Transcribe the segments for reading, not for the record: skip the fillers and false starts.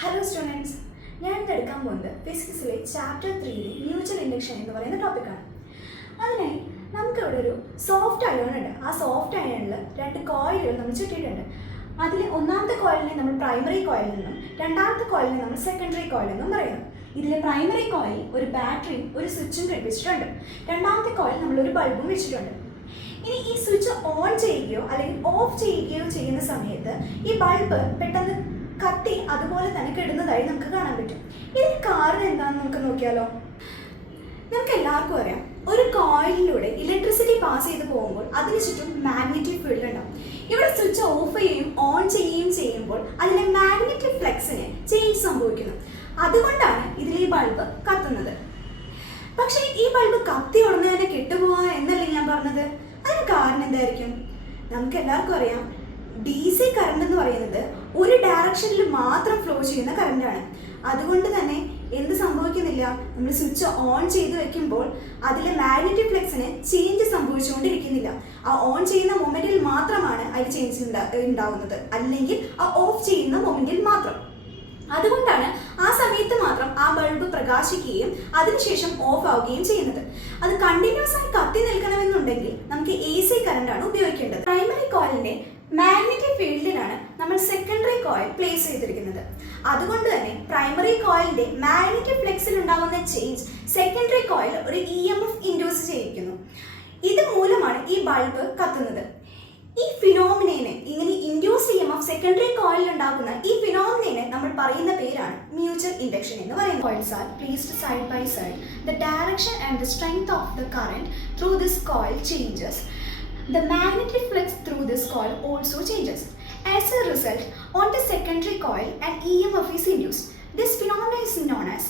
Hello students, ഞാൻ എടുക്കാൻ പോകുന്നത് ഫിസിക്സിലെ ചാപ്റ്റർ 3 മ്യൂച്വൽ ഇൻഡക്ഷൻ എന്ന് പറയുന്ന ടോപ്പിക്കാണ്. അതിനായി നമുക്കിവിടെ ഒരു സോഫ്റ്റ് അയൺ ഉണ്ട്. ആ സോഫ്റ്റ് അയണിൽ രണ്ട് കോയിലുകൾ നമ്മൾ ചുറ്റിയിട്ടുണ്ട്. അതിൽ ഒന്നാമത്തെ കോയിലിനെ നമ്മൾ പ്രൈമറി കോയിൽ എന്നും രണ്ടാമത്തെ കോയിലിനെ നമ്മൾ സെക്കൻഡറി കോയിൽ എന്നും പറയുന്നു. ഇതിൽ പ്രൈമറി കോയിൽ ഒരു ബാറ്ററിയും ഒരു സ്വിച്ചും ഘടിപ്പിച്ചിട്ടുണ്ട്. രണ്ടാമത്തെ കോയിൽ നമ്മൾ ഒരു ബൾബും വെച്ചിട്ടുണ്ട്. ഇനി ഈ സ്വിച്ച് ഓൺ ചെയ്യുകയോ അല്ലെങ്കിൽ ഓഫ് ചെയ്യുകയോ ചെയ്യുന്ന സമയത്ത് ഈ ബൾബ് പെട്ടെന്ന് കത്തി അതുപോലെ തന്നെ കെടുന്നതായി നമുക്ക് കാണാൻ പറ്റും. ഇതിന് കാരണം എന്താണെന്ന് നമുക്ക് നോക്കിയാലോ. നമുക്ക് എല്ലാവർക്കും അറിയാം, ഒരു കോയിലിലൂടെ ഇലക്ട്രിസിറ്റി പാസ് ചെയ്ത് പോകുമ്പോൾ അതിന് ചുറ്റും മാഗ്നറ്റിക് ഫീൽഡ് ഉണ്ടാവും. ഇവിടെ സ്വിച്ച് ഓഫ് ചെയ്യുകയും ഓൺ ചെയ്യുകയും ചെയ്യുമ്പോൾ അതിലെ മാഗ്നറ്റിക് ഫ്ലക്സിന് ചേഞ്ച് സംഭവിക്കുന്നു. അതുകൊണ്ടാണ് ഇതിൽ ഈ ബൾബ് കത്തുന്നത്. പക്ഷേ ഈ ബൾബ് കത്തി ഉടനെ തന്നെ കെട്ടുപോവുക എന്നല്ലേ ഞാൻ പറഞ്ഞത്. അതിന് കാരണം എന്തായിരിക്കും? നമുക്ക് എല്ലാവർക്കും അറിയാം, DC കറണ്ട് എന്ന് പറയുന്നത് ഒരു ഡയറക്ഷനിൽ മാത്രം ഫ്ലോ ചെയ്യുന്ന കറണ്ടാണ്. അതുകൊണ്ട് തന്നെ എന്ത് സംഭവിക്കുന്നില്ല, നമ്മൾ സ്വിച്ച് ഓൺ ചെയ്ത് വെക്കുമ്പോൾ അതിലെ മാഗ്നറ്റിക് ഫ്ലക്സിന് ചേഞ്ച് സംഭവിച്ചുകൊണ്ടിരിക്കുന്നില്ല. ആ ഓൺ ചെയ്യുന്ന മൊമെന്റിൽ മാത്രമാണ് അതിൽ ചേഞ്ച് ഉണ്ടാവുന്നത്, അല്ലെങ്കിൽ ആ ഓഫ് ചെയ്യുന്ന മൊമെന്റിൽ മാത്രം. അതുകൊണ്ടാണ് ആ സമയത്ത് മാത്രം ആ ബൾബ് പ്രകാശിക്കുകയും അതിനുശേഷം ഓഫ് ആവുകയും ചെയ്യുന്നത്. അത് കണ്ടിന്യൂസ് ആയി കത്തി നിൽക്കണമെന്നുണ്ടെങ്കിൽ നമുക്ക് AC കറണ്ടാണ് ഉപയോഗിക്കേണ്ടത്. പ്രൈമറി കോയിലിന്റെ മാഗ്നറ്റിക് ഫീൽഡിലാണ് നമ്മൾ സെക്കൻഡറി കോയിൽ പ്ലേസ് ചെയ്തിരിക്കുന്നത്. അതുകൊണ്ട് തന്നെ പ്രൈമറി കോയിലിന്റെ മാഗ്നറ്റിക് ഫ്ലക്സിൽ ഉണ്ടാകുന്ന ചേഞ്ച് സെക്കൻഡറി കോയിൽ ഒരു EMF ഇൻഡ്യൂസ് ചെയ്യിക്കുന്നു. ഇത് മൂലമാണ് ഈ ബൾബ് കത്തുന്നത്. ഈ ഫിനോമിനയെ, ഇങ്ങനെ ഇൻഡ്യൂസ് EMF സെക്കൻഡറി കോയിലിൽ ഉണ്ടാകുന്ന ഈ ഫിനോമിനയെ നമ്മൾ പറയുന്ന പേരാണ് മ്യൂച്വൽ ഇൻഡക്ഷൻ എന്ന് പറയുന്നത്. Coils are placed side by side. The direction and the strength of the current through this coil changes. The magnetic flux through this coil also changes. As a result, on the secondary coil, an EMF is induced. This phenomenon is known as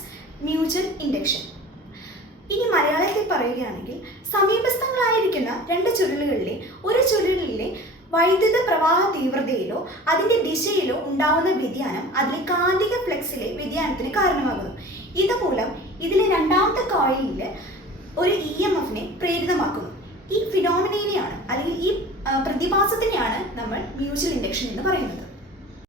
mutual induction. ഇനി മലയാളത്തിൽ പറയുകയാണെങ്കിൽ, സമീപസ്ഥങ്ങളായിരിക്കുന്ന രണ്ട് ചുരുളുകളിലെ ഒരു ചുരുളിലെ വൈദ്യുത പ്രവാഹ തീവ്രതയിലോ അതിൻ്റെ ദിശയിലോ ഉണ്ടാവുന്ന വ്യതിയാനം അതിലെ കാന്തിക ഫ്ലക്സിലെ വ്യതിയാനത്തിന് കാരണമാകുന്നു. ഇതുമൂലം ഇതിലെ രണ്ടാമത്തെ കോയിലിൽ ഒരു EMFനെ പ്രേരിതമാക്കുന്നു. ഈ ഫിനോമിനയാണ് അല്ലെങ്കിൽ ഈ പ്രതിഭാസത്തിനെയാണ് നമ്മൾ മ്യൂച്വൽ ഇൻഡക്ഷൻ എന്ന് പറയുന്നത്.